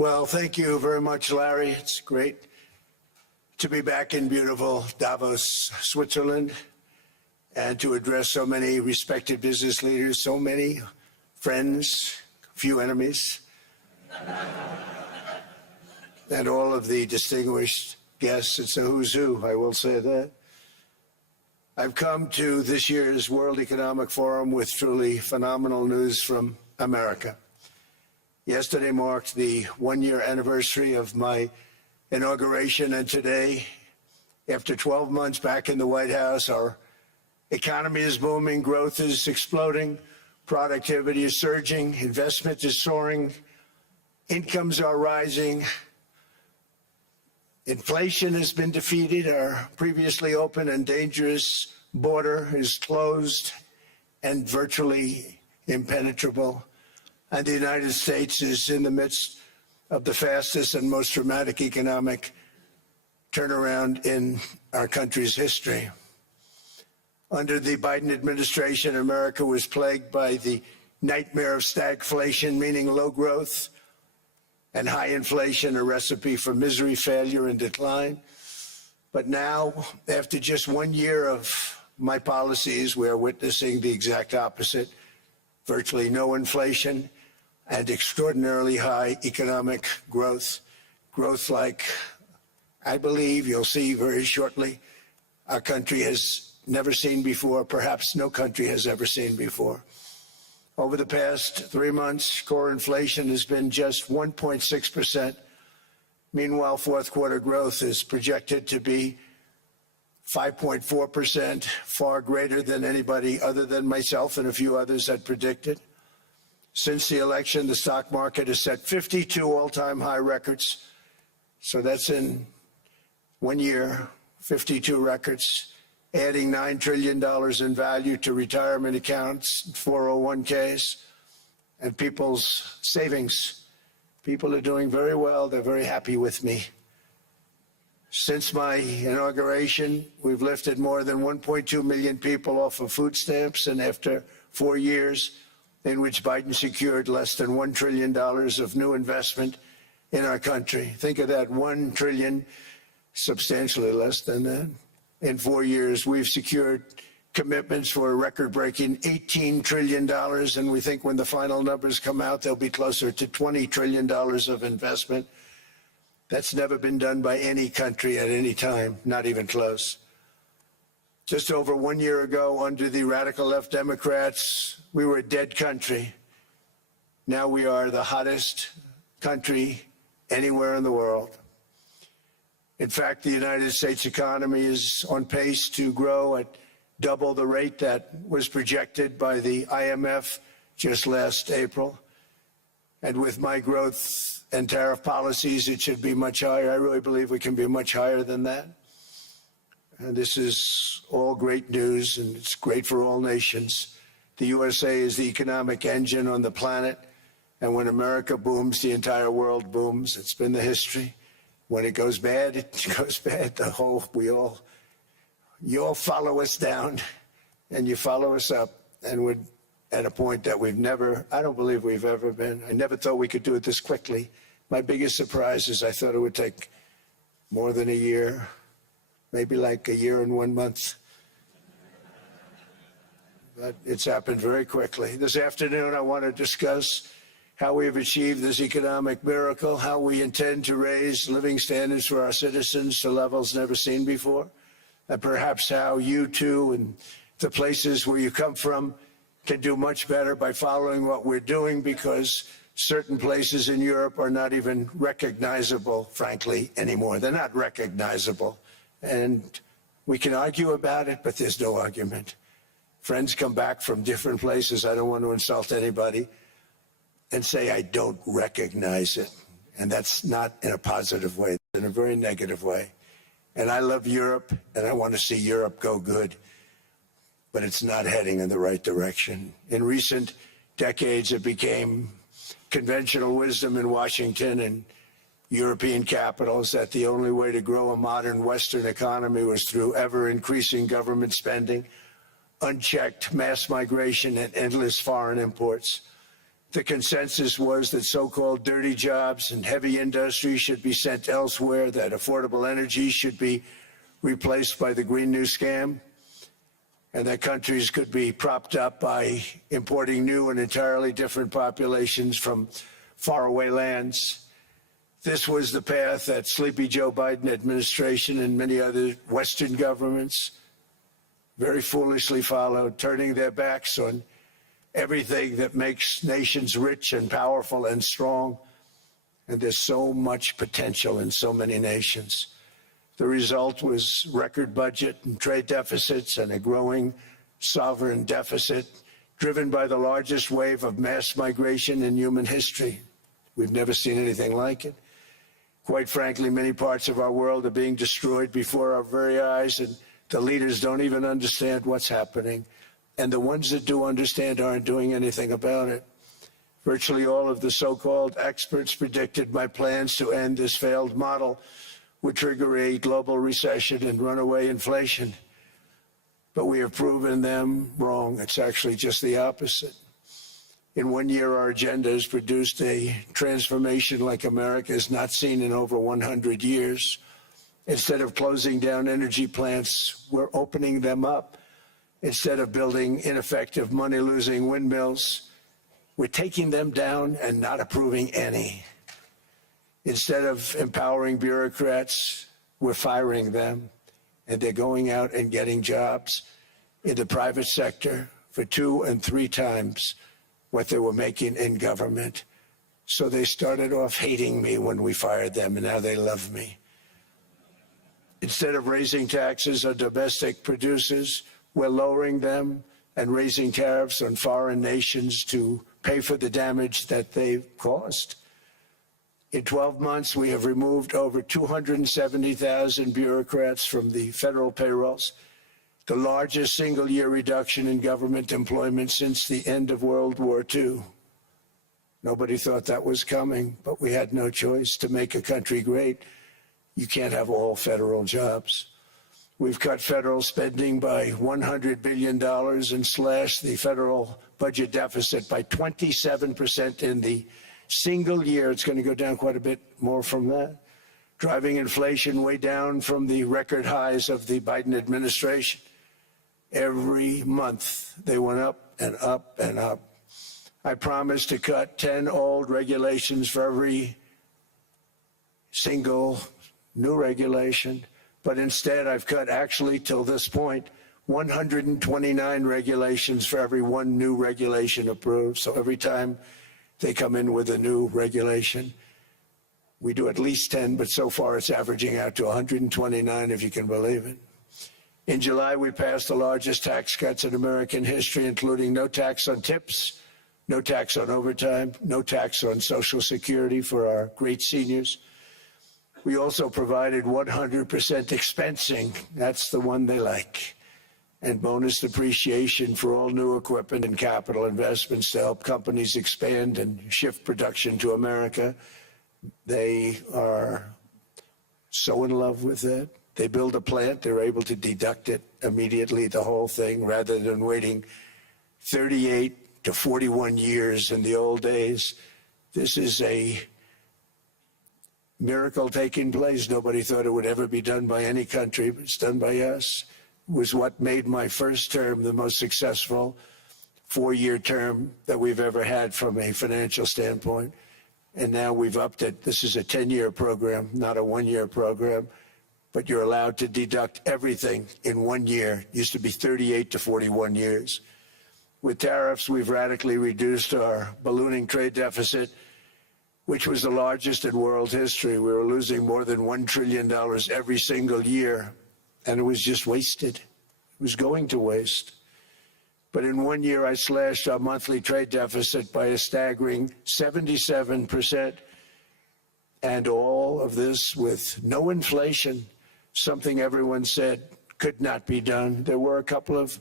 Well, thank you very much, Larry. It's great to be back in beautiful Davos, Switzerland, and to address so many respected business leaders, so many friends, few enemies, and all of the distinguished guests. It's a who's who, I will say that. I've come to this year's World Economic Forum with truly phenomenal news from America. Yesterday marked the one-year anniversary of my inauguration, and today, after 12 months back in the White House, our economy is booming, growth is exploding, productivity is surging, investment is soaring, incomes are rising, inflation has been defeated, our previously open and dangerous border is closed and virtually impenetrable. And the United States is in the midst of the fastest and most dramatic economic turnaround in our country's history. Under the Biden administration, America was plagued by the nightmare of stagflation, meaning low growth and high inflation, a recipe for misery, failure, and decline. But now, after just 1 year of my policies, we're witnessing the exact opposite. Virtually no inflation and extraordinarily high economic growth. Growth like I believe you'll see very shortly our country has never seen before, perhaps no country has ever seen before. Over the past 3 months, core inflation has been just 1.6%. Meanwhile, fourth quarter growth is projected to be 5.4%, far greater than anybody other than myself and a few others had predicted. Since the election, the stock market has set 52 all-time high records. So that's in 1 year, 52 records, adding $9 trillion in value to retirement accounts, 401ks, and people's savings. People are doing very well. They're very happy with me. Since my inauguration, we've lifted more than 1.2 million people off of food stamps, and after 4 years in which Biden secured less than $1 trillion of new investment in our country. Think of that, 1 trillion, substantially less than that. In 4 years, we've secured commitments for a record-breaking $18 trillion, and we think when the final numbers come out, they'll be closer to $20 trillion of investment. That's never been done by any country at any time, not even close. Just over 1 year ago, under the radical left Democrats, we were a dead country. Now we are the hottest country anywhere in the world. In fact, the United States economy is on pace to grow at double the rate that was projected by the IMF just last April. And with my growth and tariff policies, it should be much higher. I really believe we can be much higher than that. And this is all great news, and it's great for all nations. The USA is the economic engine on the planet, and when America booms, the entire world booms. It's been the history. When it goes bad, it goes bad. You all follow us down, and you follow us up, and we're at a point that I don't believe we've ever been. I never thought we could do it this quickly. My biggest surprise is I thought it would take more than a year, maybe like a year and 1 month. But it's happened very quickly. This afternoon, I want to discuss how we have achieved this economic miracle, how we intend to raise living standards for our citizens to levels never seen before, and perhaps how you too and the places where you come from can do much better by following what we're doing, because certain places in Europe are not even recognizable, frankly, anymore. They're not recognizable. And we can argue about it, but there's no argument. Friends come back from different places. I don't want to insult anybody and say I don't recognize it. And that's not in a positive way, in a very negative way. And I love Europe, and I want to see Europe go good, but it's not heading in the right direction. In recent decades, it became conventional wisdom in Washington and European capitals that the only way to grow a modern Western economy was through ever-increasing government spending, unchecked mass migration, and endless foreign imports. The consensus was that so-called dirty jobs and heavy industry should be sent elsewhere, that affordable energy should be replaced by the Green New Scam, and that countries could be propped up by importing new and entirely different populations from faraway lands. This was the path that sleepy Joe Biden administration and many other Western governments very foolishly followed, turning their backs on everything that makes nations rich and powerful and strong. And there's so much potential in so many nations. The result was record budget and trade deficits and a growing sovereign deficit driven by the largest wave of mass migration in human history. We've never seen anything like it. Quite frankly, many parts of our world are being destroyed before our very eyes, and the leaders don't even understand what's happening. And the ones that do understand aren't doing anything about it. Virtually all of the so-called experts predicted my plans to end this failed model would trigger a global recession and runaway inflation. But we have proven them wrong. It's actually just the opposite. In 1 year, our agenda has produced a transformation like America has not seen in over 100 years. Instead of closing down energy plants, we're opening them up. Instead of building ineffective, money-losing windmills, we're taking them down and not approving any. Instead of empowering bureaucrats, we're firing them, and they're going out and getting jobs in the private sector for 2 and 3 times what they were making in government. So they started off hating me when we fired them, and now they love me. Instead of raising taxes on domestic producers, we're lowering them and raising tariffs on foreign nations to pay for the damage that they've caused. In 12 months, we have removed over 270,000 bureaucrats from the federal payrolls, the largest single-year reduction in government employment since the end of World War II. Nobody thought that was coming, but we had no choice. To make a country great, you can't have all federal jobs. We've cut federal spending by $100 billion and slashed the federal budget deficit by 27% in the single year. It's going to go down quite a bit more from that, driving inflation way down from the record highs of the Biden administration. Every month, they went up and up and up. I promised to cut 10 old regulations for every single new regulation, but instead I've cut, actually till this point, 129 regulations for every one new regulation approved. So every time they come in with a new regulation, we do at least 10, but so far it's averaging out to 129, if you can believe it. In July, we passed the largest tax cuts in American history, including no tax on tips, no tax on overtime, no tax on Social Security for our great seniors. We also provided 100% expensing, that's the one they like, and bonus depreciation for all new equipment and capital investments to help companies expand and shift production to America. They are so in love with it. They build a plant, they're able to deduct it immediately, the whole thing, rather than waiting 38 to 41 years in the old days. This is a miracle taking place. Nobody thought it would ever be done by any country, but it's done by us. It was what made my first term the most successful 4-year term that we've ever had from a financial standpoint. And now we've upped it. This is a 10-year program, not a 1-year program. But you're allowed to deduct everything in 1 year. It used to be 38 to 41 years. With tariffs, we've radically reduced our ballooning trade deficit, which was the largest in world history. We were losing more than $1 trillion every single year, and it was just wasted. It was going to waste. But in 1 year, I slashed our monthly trade deficit by a staggering 77%, and all of this with no inflation, something everyone said could not be done. There were a couple of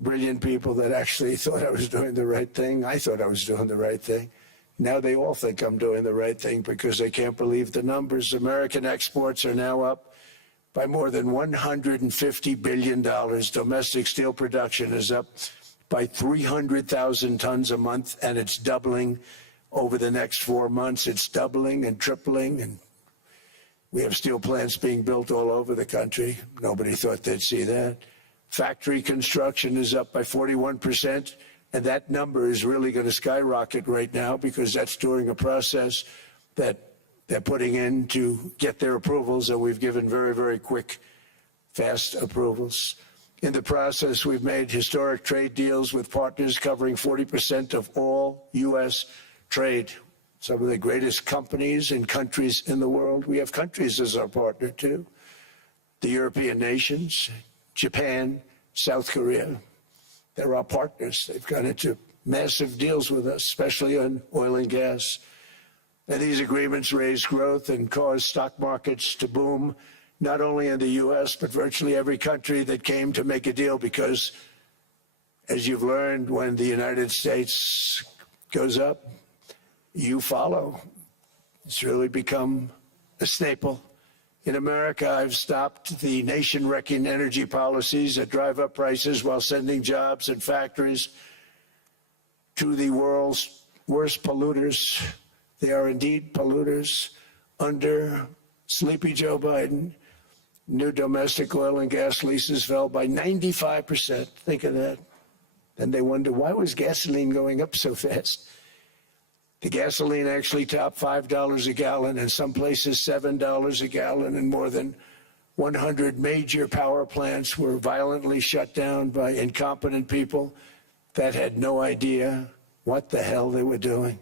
brilliant people that actually thought I was doing the right thing. I thought I was doing the right thing. Now they all think I'm doing the right thing because they can't believe the numbers. American exports are now up by more than $150 billion. Domestic steel production is up by 300,000 tons a month, and it's doubling over the next 4 months. It's doubling and tripling, and we have steel plants being built all over the country. Nobody thought they'd see that. Factory construction is up by 41%, and that number is really going to skyrocket right now because that's during a process that they're putting in to get their approvals, and we've given very, very quick, fast approvals. In the process, we've made historic trade deals with partners covering 40% of all U.S. trade. Some of the greatest companies and countries in the world. We have countries as our partner, too. The European nations, Japan, South Korea. They're our partners. They've gone into massive deals with us, especially on oil and gas. And these agreements raise growth and cause stock markets to boom, not only in the U.S., but virtually every country that came to make a deal, because, as you've learned, when the United States goes up, you follow. It's really become a staple. In America, I've stopped the nation-wrecking energy policies that drive up prices while sending jobs and factories to the world's worst polluters. They are indeed polluters. Under sleepy Joe Biden, new domestic oil and gas leases fell by 95%. Think of that. And they wonder, why was gasoline going up so fast? The gasoline actually topped $5 a gallon, and some places $7 a gallon, and more than 100 major power plants were violently shut down by incompetent people that had no idea what the hell they were doing.